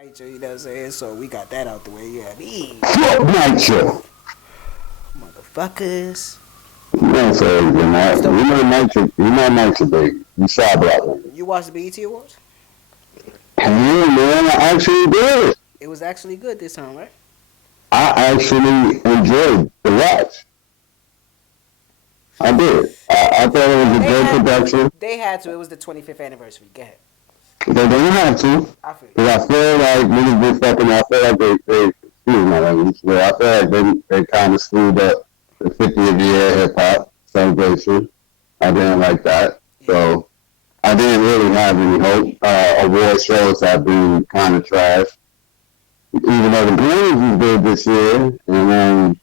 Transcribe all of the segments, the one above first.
Nitro, you know what I'm saying? So we got that out the way. Yeah, these Fuck Nitro. motherfuckers. Man, so you know Nitro, baby. You saw black one. You watched the BET Awards? Hey man, I actually did. It was actually good this time, right? I actually enjoyed the watch. I did. I thought it was a They good had to. production. They had to. It was the 25th anniversary. Go ahead. They didn't have to. I feel you. Because I feel like niggas been fucking. I feel like excuse my language, but I feel like they kind of screwed up the 50th year hip hop celebration. I didn't like that. Yeah. So I didn't really have any hope. Award shows have been kind of trash. Even though the Grammys was good this year, and then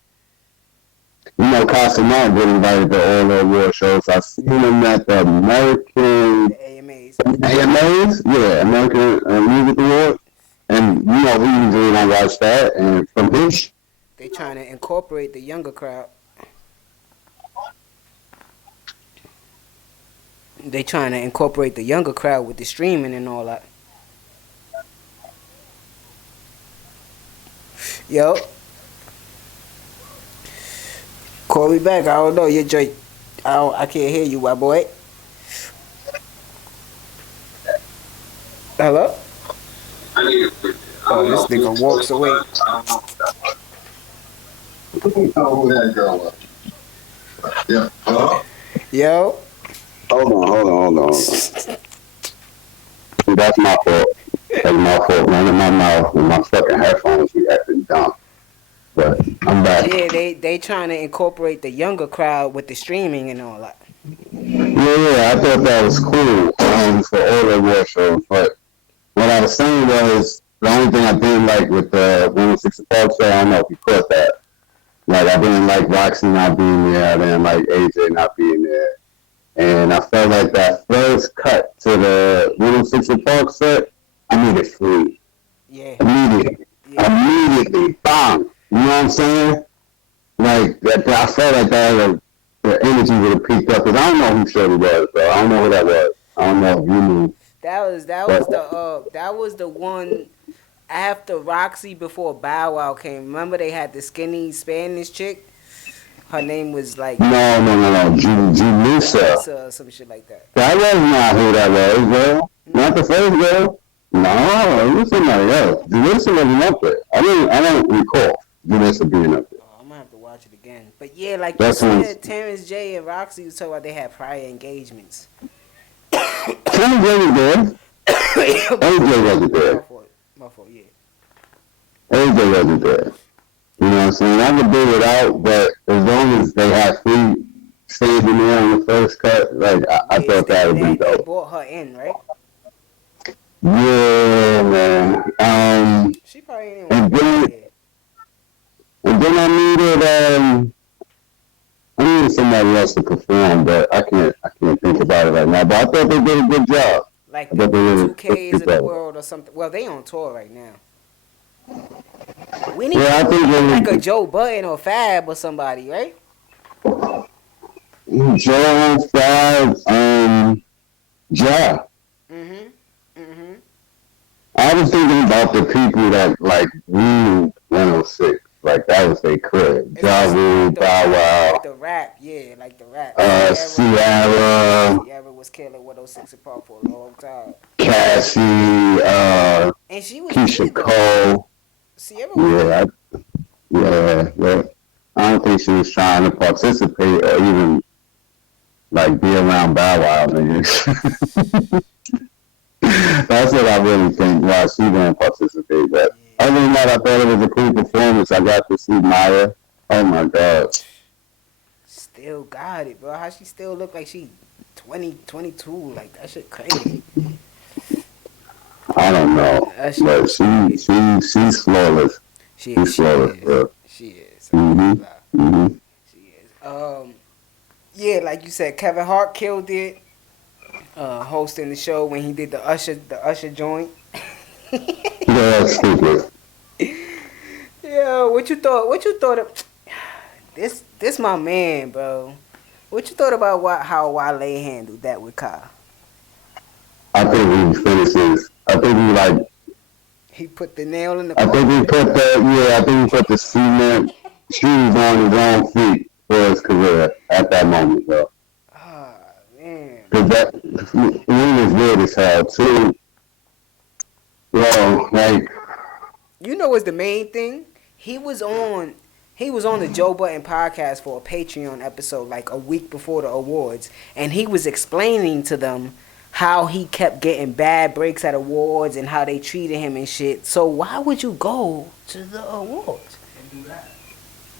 Casamont get invited to all the award shows. I seen him at the American The AMAs. AMAs, yeah, American Music Award, and we usually don't watch that. And from his, They trying to incorporate the younger crowd. They trying to incorporate the younger crowd with the streaming and all that. Yo, call me back. I don't know. You're Drake. I can't hear you, my boy. Hello? Oh, this nigga walks away. yeah. Yo. Hold on. That's my fault. That's my fault. Running my mouth with my fucking headphones. We acting dumb. But I'm back. Yeah, they trying to incorporate the younger crowd with the streaming and all that. Yeah, I thought that was cool for all the award shows. But what I was saying was the only thing I didn't like with the 106 Park show. I don't know if you caught that. Like I didn't like Roxy not being there. I didn't like AJ not being there. And I felt like that first cut to the 106 Park set, I needed free. Yeah. Immediately. Bang. You know what I'm saying? Like, I felt like the energy would have peaked up. Because I don't know who Shorty was, bro. I don't know who that was. I don't know if you knew. That was the one after Roxy before Bow Wow came. Remember they had the skinny Spanish chick? Her name was like No. Julissa. Or some shit like that. That was not who that was, bro. Not the first girl. No, it was somebody else. Julissa wasn't up there. I don't recall Julissa being up there. Oh, I'm gonna have to watch it again. But yeah, like you said, Terrence J and Roxy was talking about they had prior engagements. Terrence J was there. AJ wasn't there. My fault, yeah. AJ wasn't there. You know what I'm saying? I could do it out, but as long as they had free staging there on the first cut, like I thought that would be dope. They brought her in, right? Yeah, man. She probably didn't and then I needed somebody else to perform, but I can't think about it right now. But I thought they did a good job. Like the 2Ks of the world or something. Well, they on tour right now. We need like a Joe Budden or Fab or somebody, right? Joe, Fab, Ja. I was thinking about the people that like ruled 106. Like that was their crib. Ja Rule, Bow Wow. Like the rap, yeah, like the rap. Sierra. Sierra was killing 106 apart for a long time. Cassie, and she was Keisha Cole. Sierra yeah. I don't think she was trying to participate or even like be around Bow Wow niggas. That's what I really think. Why she didn't participate. But other than that, I thought it was a cool performance. I got to see Maya. Oh my god. Still got it, bro. How she still look like she 20, 22? Like that shit crazy. I don't know, but she's flawless. She's flawless, bro. She is. Mm-hmm. She is. Yeah, like you said, Kevin Hart killed it. Hosting the show when he did the Usher joint. Yeah, that's stupid. Yeah, what you thought of this my man, bro. What you thought about how Wale handled that with Kyle? I think he finishes. I think he like He put the nail in the I think coffin. I think he put the cement shoes on his own feet for his career at that moment, though. Ah, man. Because that Wayne is weird as hell too. Well, like You know what's the main thing? He was on he was on the Joe Budden podcast for a Patreon episode like a week before the awards, and he was explaining to them how he kept getting bad breaks at awards and how they treated him and shit. So why would you go to the awards? And do that.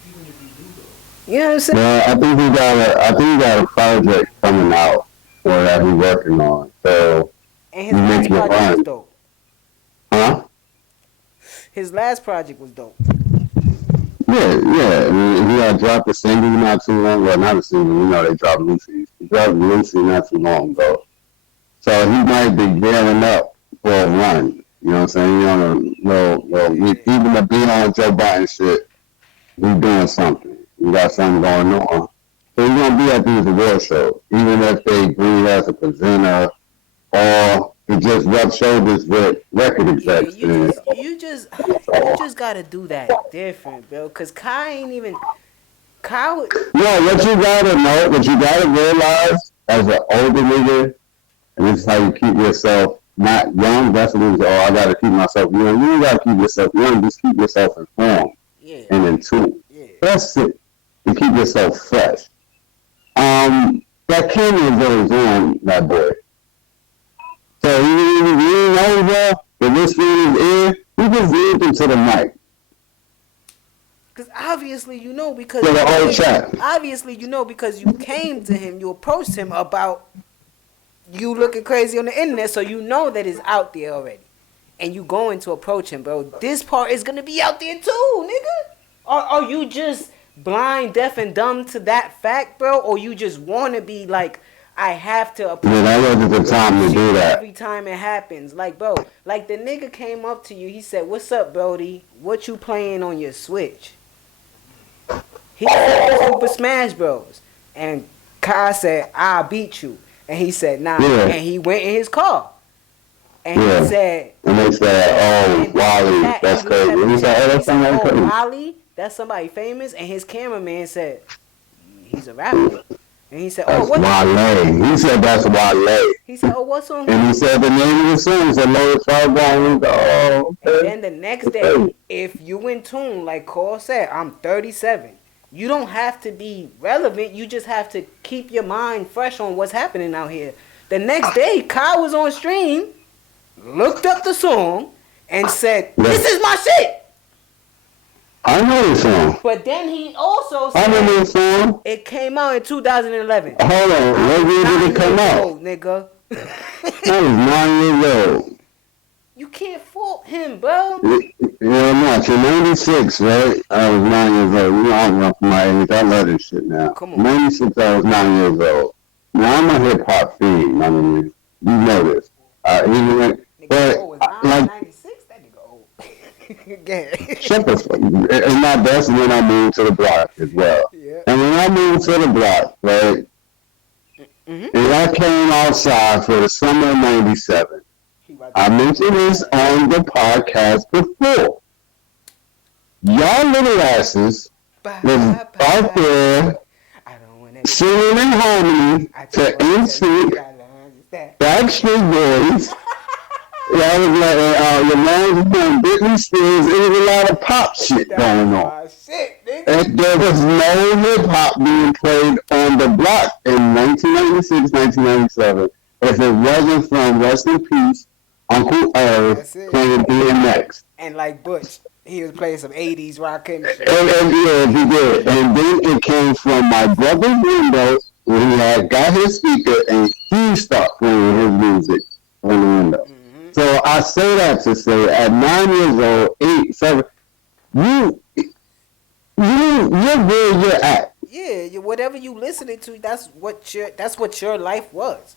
Even if you do go. You know what I'm saying? well, I think he got a project coming out or that he's working on. So And he his last making it project was run. dope. Huh? His last project was dope. Yeah. I mean, he had dropped a single not too long ago. Well, not a single, they dropped Lucy. He dropped Lucy not too long ago. So he might be gearing up for a run. You know what I'm saying? You even to be on Joe Biden shit, he's doing something. He got something going on. So he's gonna be at these award shows, even if they bring as a presenter or he just rub shoulders with record Yeah, execs. you just gotta do that different, bro. Cause Kai ain't even Kai. No, what you gotta realize as an older nigga, and this is how you keep yourself not young. That's what it is. I gotta keep myself young. You don't gotta keep yourself young. Just keep yourself informed Yeah, and in tune. yeah. That's it. To keep yourself fresh. That camera is always on that boy. So you know, bro, the whisper in his ear, you just lead him to the mic. Cause obviously you know because To the old chat. obviously you know because you came to him, you approached him about you looking crazy on the internet, so you know that it's out there already, and you going to approach him, bro. This part is gonna be out there too, nigga. Or are you just blind, deaf, and dumb to that fact, bro? Or you just wanna be like, I have to approach Yeah, that wasn't the time to do that. every time it happens. Like, bro, like the nigga came up to you, he said, "What's up, Brody? What you playing on your Switch?" He said Super Smash Bros. And Kai said, "I'll beat you." And he said, "Nah." Yeah. And he went in his car. And Yeah. he said, And they said, oh, and Wally, that- that's he looked at crazy. the He said, chat, oh, he that's said, something "Oh, crazy. Wally, that's somebody famous." And his cameraman said, "He's a rapper." And he said, "Oh, That's what?" Wale. He said that's Wale. He said, "Oh, what song?" And he said the name of the song. He said, Lower Five Down. Oh, And okay. then the next day, if you in tune, like Cole said, I'm 37. You don't have to be relevant. You just have to keep your mind fresh on what's happening out here. The next day, Kyle was on stream, looked up the song, and said, "This is my shit." I know this song. But then he also I know said this song. it came out in 2011. Hold on. What year did it come 9 years out? old, nigga. I was 9 years old. You can't fault him, bro. Yeah, I'm not. You're 96, right? I was 9 years old. You know, I'm up from my age. I love this shit now. Come on. 96, I was 9 years old. Now, I'm a hip-hop fiend. I mean, you know this. Nigga, But, Cole was like, 96. That nigga old. Yeah. shut the fuck. And my best when I moved to the block as well. Yeah. And when I moved to the block, right, Mhm. and I came outside for the summer of 97, I mentioned this on the podcast before. Y'all little asses was out there I don't wanna singing in harmony to NSYNC, Backstreet Boys. Y'all was like, your man was doing Britney Spears. There was a lot of pop shit going on. Shit, nigga. And there was no hip hop being played on the block in 1996, 1997 if it wasn't from Rest in Peace, Uncle Earth That's it. playing DMX. And like Butch, he was playing some 80s rock and shit. And yeah, he did. And then it came from my brother's window when he had got his speaker and he started playing his music on the window. Mm-hmm. So I say that to say at 9 years old, 8, 7, you're where you're at. Yeah, whatever you listening to, that's what your life was.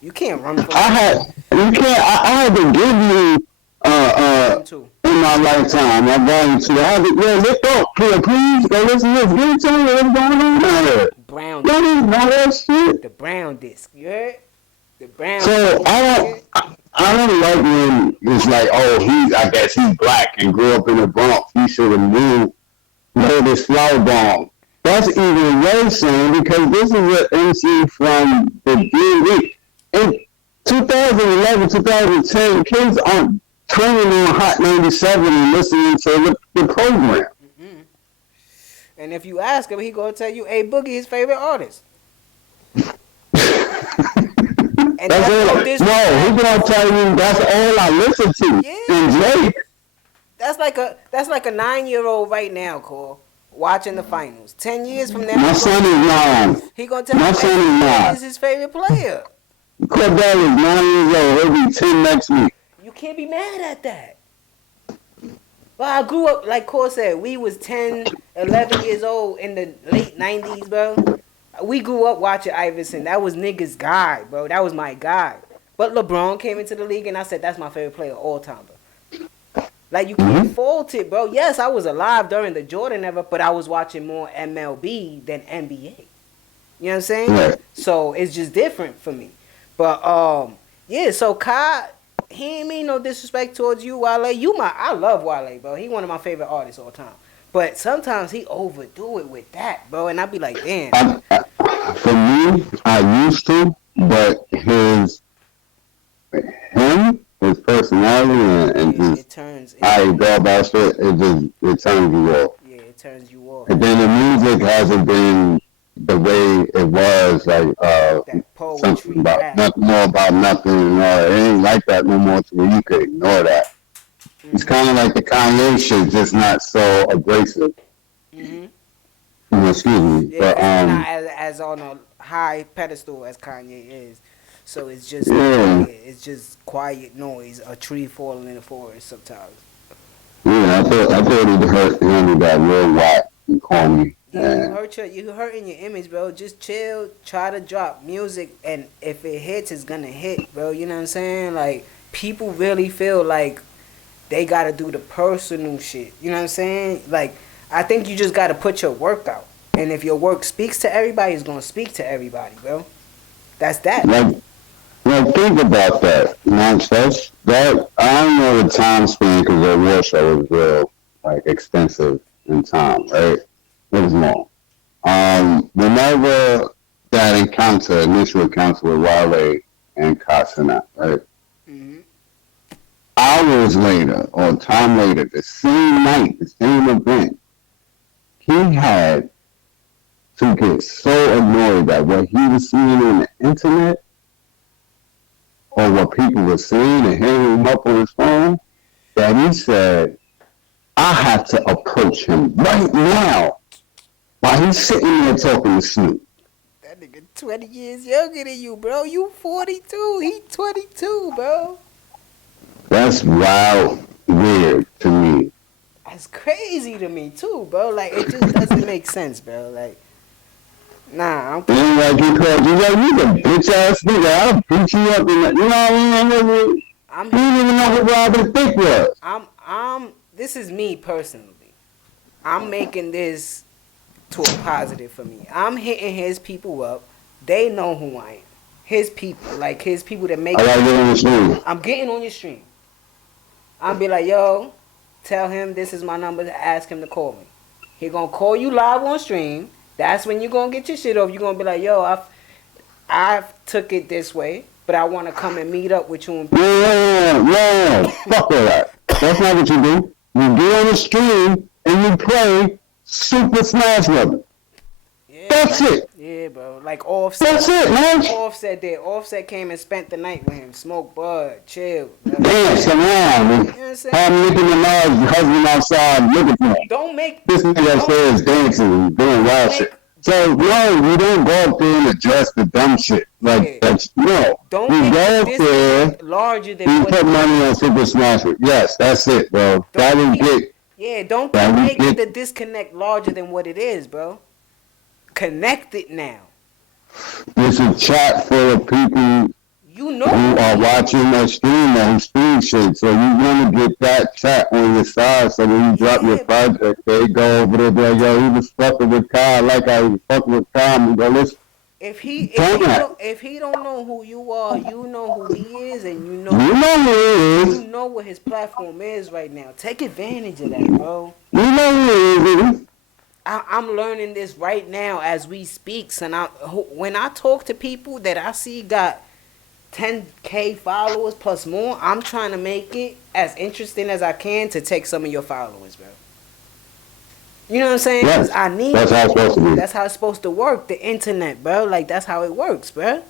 You can't run from I had to give you too. in my lifetime, my volume 2. I had to let's go, please go listen to this. Give it to me what's going on out here. Brown Y'all didn't know that shit. the brown disc. You heard? The brown So disc. I don't like when it's like, oh, I guess he's black and grew up in the Bronx. He should have knew this flower bomb. That's even worse, son, because this is an MC from the DMV. In 2011, 2010, kids aren't turning on Hot 97 and listening to the program. Mm-hmm. And if you ask him, he gonna tell you, "A Boogie his favorite artist." And that's all. No, he gonna tell you that's all I listen to. Yeah. And Drake. That's like a 9-year-old right now, Cole, watching the finals. 10 years from now, my son is 9. He gonna tell you is his favorite player. Cordell is 9 years old. He'll be 10 next week. You can't be mad at that. Well, I grew up, like Cole said, we was 10, 11 years old in the late 90s, bro. We grew up watching Iverson. That was niggas' guy, bro. That was my guy. But LeBron came into the league, and I said, that's my favorite player of all time, bro. Like, you can't fault it, bro. Yes, I was alive during the Jordan era, but I was watching more MLB than NBA. You know what I'm saying? Right. So, it's just different for me. But, yeah, so Kai, he ain't mean no disrespect towards you, Wale. I love Wale, bro. He one of my favorite artists all time. But sometimes he overdo it with that, bro. And I be like, damn. For me, I used to, but his personality and his how he go about shit, it turns you off. Yeah, it turns you off. And then the music hasn't been the way it was, like something about nothing more about nothing and all. It ain't like that no more to where you could ignore that. It's kind of like the Kanye shit, just not so abrasive. Excuse me, yeah, but not as on a high pedestal as Kanye is. So it's just it's just quiet noise, a tree falling in the forest sometimes. Yeah, I thought it hurt. He only got real whack and call me. Yeah, you hurting your image, bro. Just chill, try to drop music, and if it hits, it's gonna hit, bro. You know what I'm saying? Like, people really feel like they gotta do the personal shit. You know what I'm saying? Like, I think you just gotta put your work out. And if your work speaks to everybody, it's gonna speak to everybody, bro. That's that. Like think about that. That I don't know the time span because the war show was real extensive in time, right? It was long. Whenever that initial encounter with Wale and Kasana, right? Hours later or time later, the same night, the same event, he had to get so annoyed that what he was seeing on the internet or what people were saying and hitting him up on his phone that he said, I have to approach him right now while he's sitting there talking to Snoop. That nigga 20 years younger than you, bro. You 42. He 22, bro. That's wild, weird to me. That's crazy to me too, bro. Like, it just doesn't make sense, bro. Like, nah, I'm like you called you the bitch ass nigga. I'll beat you up in that. You know what I mean? You didn't even know who Robin Thicke was. This is me personally. I'm making this to a positive for me. I'm hitting his people up. They know who I am. His people, like his people that make. I gotta get on your stream. I'm getting on your stream. I'll be like, yo, tell him this is my number to ask him to call me. He gonna call you live on stream. That's when you gonna get your shit off. You gonna be like, yo, I took it this way, but I want to come and meet up with you. Yeah. Fuck all that. That's not what you do. You get on the stream and you play Super Smash Brothers. Yeah, that's it. Yeah, bro. Like Offset. That's it, man. Offset did. Offset came and spent the night with him. Smoked bud, chill. Dance around, man. You know what I'm saying? Have Nicki Minaj's husband outside looking for him. Don't make this nigga upstairs dancing, doing wild shit. So no, you don't go up there and address the dumb shit. Like that's no. Don't you make go up there. Larger than you put money on Super Smash Bros. Yes, that's it, bro. That is it. Yeah, don't make the disconnect larger than what it is, bro. Connect it now. There's a chat full of people who are watching that stream, that stream shit. So you want to get that chat on your side so when you drop your project, they go over there and be like, yo, he was fucking with Kyle, like I was fucking with Kyle. We go, let's If he don't know who you are, you know who he is, and You know who it you is. know what his platform is right now. Take advantage of that, bro. You know who it is. I'm learning this right now as we speak. So now, when I talk to people that I see got 10K followers plus more, I'm trying to make it as interesting as I can to take some of your followers, bro. You know what I'm saying? Because Yes. I need That's how it's supposed to be. That's how it's supposed to work. The internet, bro. Like, that's how it works, bro.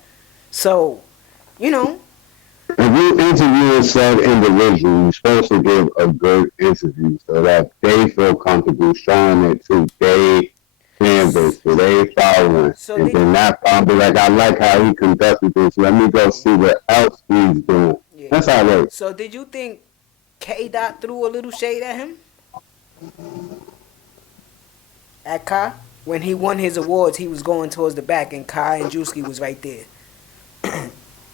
So, you know, If you interview said individual, you're supposed to give a good interview so that they feel comfortable showing it to their fan base, to their following. so And did then that following be like, I like how he conducted this. Let me go see what else he's doing. yeah. That's how it works. So did you think K Dot threw a little shade at him? At Kai? When he won his awards, he was going towards the back, and Kai and Juicy was right there.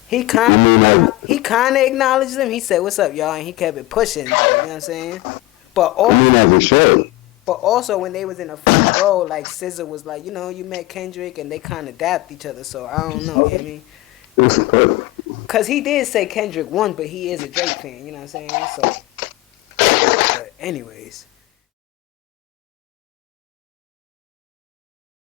he kind of acknowledged him. He said, "What's up, y'all?" And he kept it pushing. You know what I'm saying? But As it should. But also when they was in the front row, like SZA was like, you met Kendrick, and they kind of dapped each other. So I don't know. You know what I mean? Cause he did say Kendrick won, but he is a Drake fan. You know what I'm saying? So, but anyways.